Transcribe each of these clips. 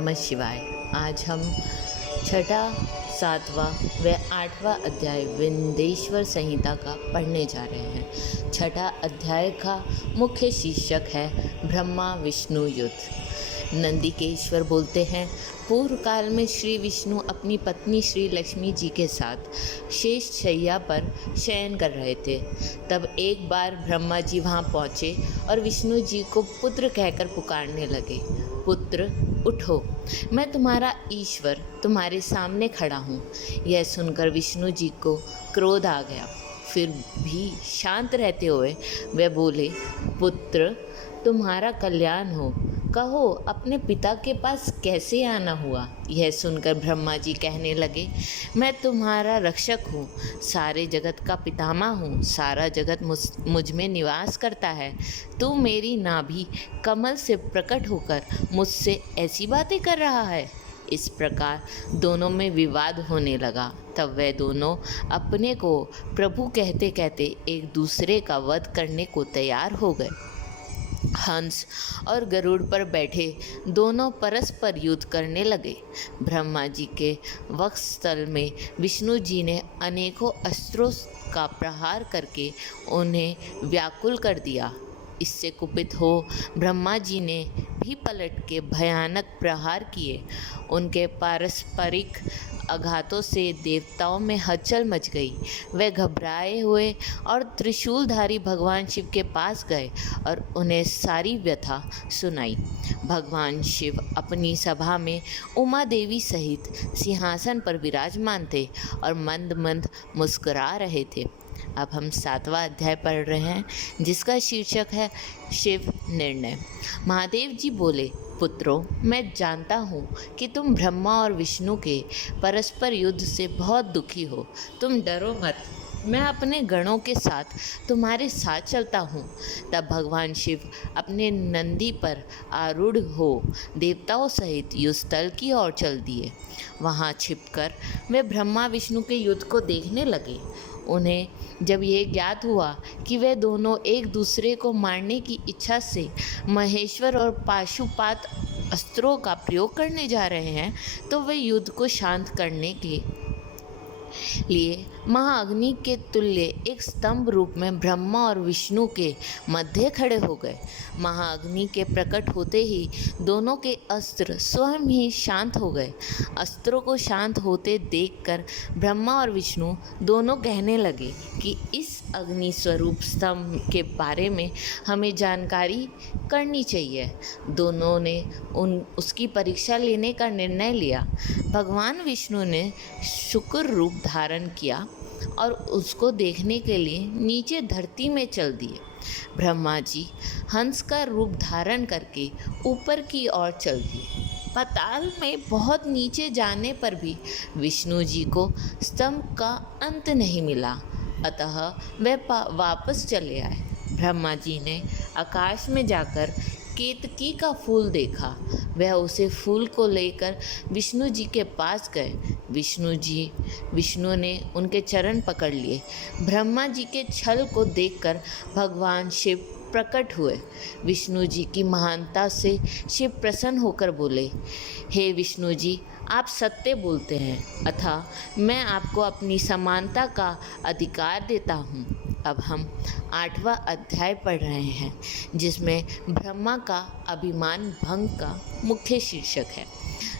नमः शिवाय। आज हम छठा, सातवां व आठवां अध्याय विंध्येश्वर संहिता का पढ़ने जा रहे हैं। छठा अध्याय का मुख्य शीर्षक है ब्रह्मा विष्णु युद्ध। नंदिकेश्वर बोलते हैं, पूर्व काल में श्री विष्णु अपनी पत्नी श्री लक्ष्मी जी के साथ शेष शैया पर शयन कर रहे थे। तब एक बार ब्रह्मा जी वहाँ पहुँचे और विष्णु जी को पुत्र कहकर पुकारने लगे। पुत्र उठो, मैं तुम्हारा ईश्वर तुम्हारे सामने खड़ा हूँ। यह सुनकर विष्णु जी को क्रोध आ गया। फिर भी शांत रहते हुए वे बोले, पुत्र तुम्हारा कल्याण हो, कहो अपने पिता के पास कैसे आना हुआ। यह सुनकर ब्रह्मा जी कहने लगे, मैं तुम्हारा रक्षक हूँ, सारे जगत का पितामह हूँ, सारा जगत मुझ में निवास करता है। तू मेरी नाभि कमल से प्रकट होकर मुझसे ऐसी बातें कर रहा है। इस प्रकार दोनों में विवाद होने लगा। तब वे दोनों अपने को प्रभु कहते कहते एक दूसरे का वध करने को तैयार हो गए। हंस और गरुड़ पर बैठे दोनों परस्पर युद्ध करने लगे। ब्रह्मा जी के वक्षस्थल में विष्णु जी ने अनेकों अस्त्रों का प्रहार करके उन्हें व्याकुल कर दिया। इससे कुपित हो ब्रह्मा जी ने भी पलट के भयानक प्रहार किए। उनके पारस्परिक आघातों से देवताओं में हलचल मच गई। वे घबराए हुए और त्रिशूलधारी भगवान शिव के पास गए और उन्हें सारी व्यथा सुनाई। भगवान शिव अपनी सभा में उमा देवी सहित सिंहासन पर विराजमान थे और मंद मंद मुस्कुरा रहे थे। अब हम सातवां अध्याय पढ़ रहे हैं, जिसका शीर्षक है शिव निर्णय। महादेव जी बोले, पुत्रों मैं जानता हूँ कि तुम ब्रह्मा और विष्णु के परस्पर युद्ध से बहुत दुखी हो। तुम डरो मत, मैं अपने गणों के साथ तुम्हारे साथ चलता हूँ। तब भगवान शिव अपने नंदी पर आरूढ़ हो देवताओं सहित युद्धस्थल की ओर चल दिए। वहाँ छिपकर वे ब्रह्मा विष्णु के युद्ध को देखने लगे। उन्हें जब ये ज्ञात हुआ कि वे दोनों एक दूसरे को मारने की इच्छा से महेश्वर और पाशुपात अस्त्रों का प्रयोग करने जा रहे हैं, तो वे युद्ध को शांत करने के लिए महाअग्नि के तुल्य एक स्तंभ रूप में ब्रह्मा और विष्णु के मध्य खड़े हो गए। महाअग्नि के प्रकट होते ही दोनों के अस्त्र स्वयं ही शांत हो गए। अस्त्रों को शांत होते देखकर ब्रह्मा और विष्णु दोनों कहने लगे कि इस अग्नि स्वरूप स्तंभ के बारे में हमें जानकारी करनी चाहिए। दोनों ने उसकी परीक्षा लेने का निर्णय लिया। भगवान विष्णु ने शुक्र रूप धारण किया और उसको देखने के लिए नीचे धरती में चल दिए। ब्रह्मा जी हंस का रूप धारण करके ऊपर की ओर चल दिए। पाताल में बहुत नीचे जाने पर भी विष्णु जी को स्तंभ का अंत नहीं मिला, अतः वे वापस चले आए। ब्रह्मा जी ने आकाश में जाकर केतकी का फूल देखा। वह उसे फूल को लेकर विष्णु जी के पास गए। विष्णु ने उनके चरण पकड़ लिए। ब्रह्मा जी के छल को देखकर भगवान शिव प्रकट हुए। विष्णु जी की महानता से शिव प्रसन्न होकर बोले, हे विष्णु जी, आप सत्य बोलते हैं, अतः मैं आपको अपनी समानता का अधिकार देता हूँ। अब हम आठवां अध्याय पढ़ रहे हैं, जिसमें ब्रह्मा का अभिमान भंग का मुख्य शीर्षक है।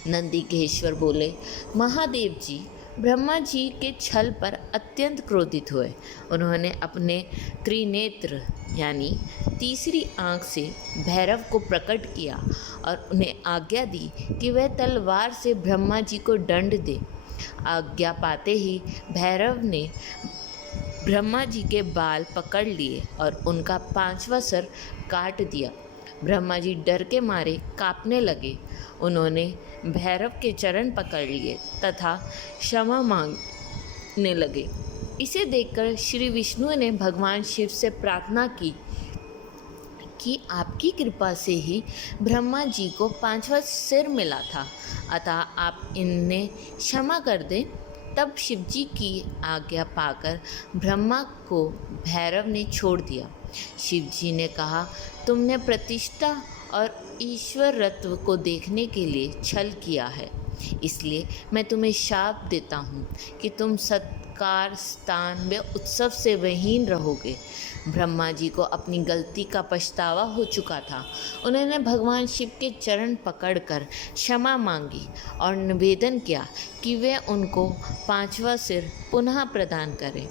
नंदिकेश्वर बोले, महादेव जी ब्रह्मा जी के छल पर अत्यंत क्रोधित हुए। उन्होंने अपने त्रिनेत्र यानी तीसरी आँख से भैरव को प्रकट किया और उन्हें आज्ञा दी कि वह तलवार से ब्रह्मा जी को दंड दे। आज्ञा पाते ही भैरव ने ब्रह्मा जी के बाल पकड़ लिए और उनका 5वां सर काट दिया। ब्रह्मा जी डर के मारे कांपने लगे। उन्होंने भैरव के चरण पकड़ लिए तथा क्षमा मांगने लगे। इसे देखकर श्री विष्णु ने भगवान शिव से प्रार्थना की कि आपकी कृपा से ही ब्रह्मा जी को 5वां सिर मिला था, अतः आप इन्हें क्षमा कर दें। तब शिवजी की आज्ञा पाकर ब्रह्मा को भैरव ने छोड़ दिया। शिवजी ने कहा, तुमने प्रतिष्ठा और ईश्वरत्व को देखने के लिए छल किया है। इसलिए मैं तुम्हें शाप देता हूँ कि तुम सत्कार, स्थान व उत्सव से विहीन रहोगे। ब्रह्मा जी को अपनी गलती का पछतावा हो चुका था। उन्होंने भगवान शिव के चरण पकड़कर क्षमा मांगी और निवेदन किया कि वे उनको 5वां सिर पुनः प्रदान करें।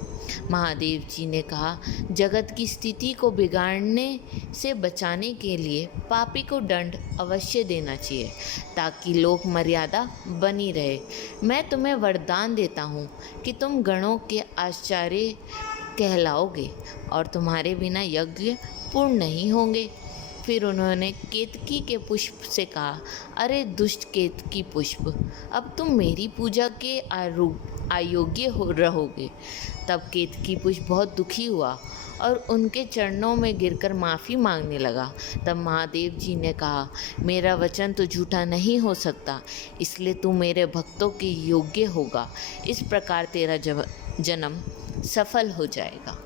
महादेव जी ने कहा, जगत की स्थिति को बिगाड़ने से बचाने के लिए पापी को दंड अवश्य देना चाहिए ताकि लोक मर्यादा बनी रहे। मैं तुम्हें वरदान देता हूँ कि तुम गणों के आचार्य कहलाओगे और तुम्हारे बिना यज्ञ पूर्ण नहीं होंगे। फिर उन्होंने केतकी के पुष्प से कहा, अरे दुष्ट केतकी पुष्प, अब तुम मेरी पूजा के अयोग्य हो रहोगे। तब केतकी पुष्प बहुत दुखी हुआ और उनके चरणों में गिरकर माफ़ी मांगने लगा। तब महादेव जी ने कहा, मेरा वचन तो झूठा नहीं हो सकता, इसलिए तू मेरे भक्तों के योग्य होगा। इस प्रकार तेरा जन्म सफल हो जाएगा।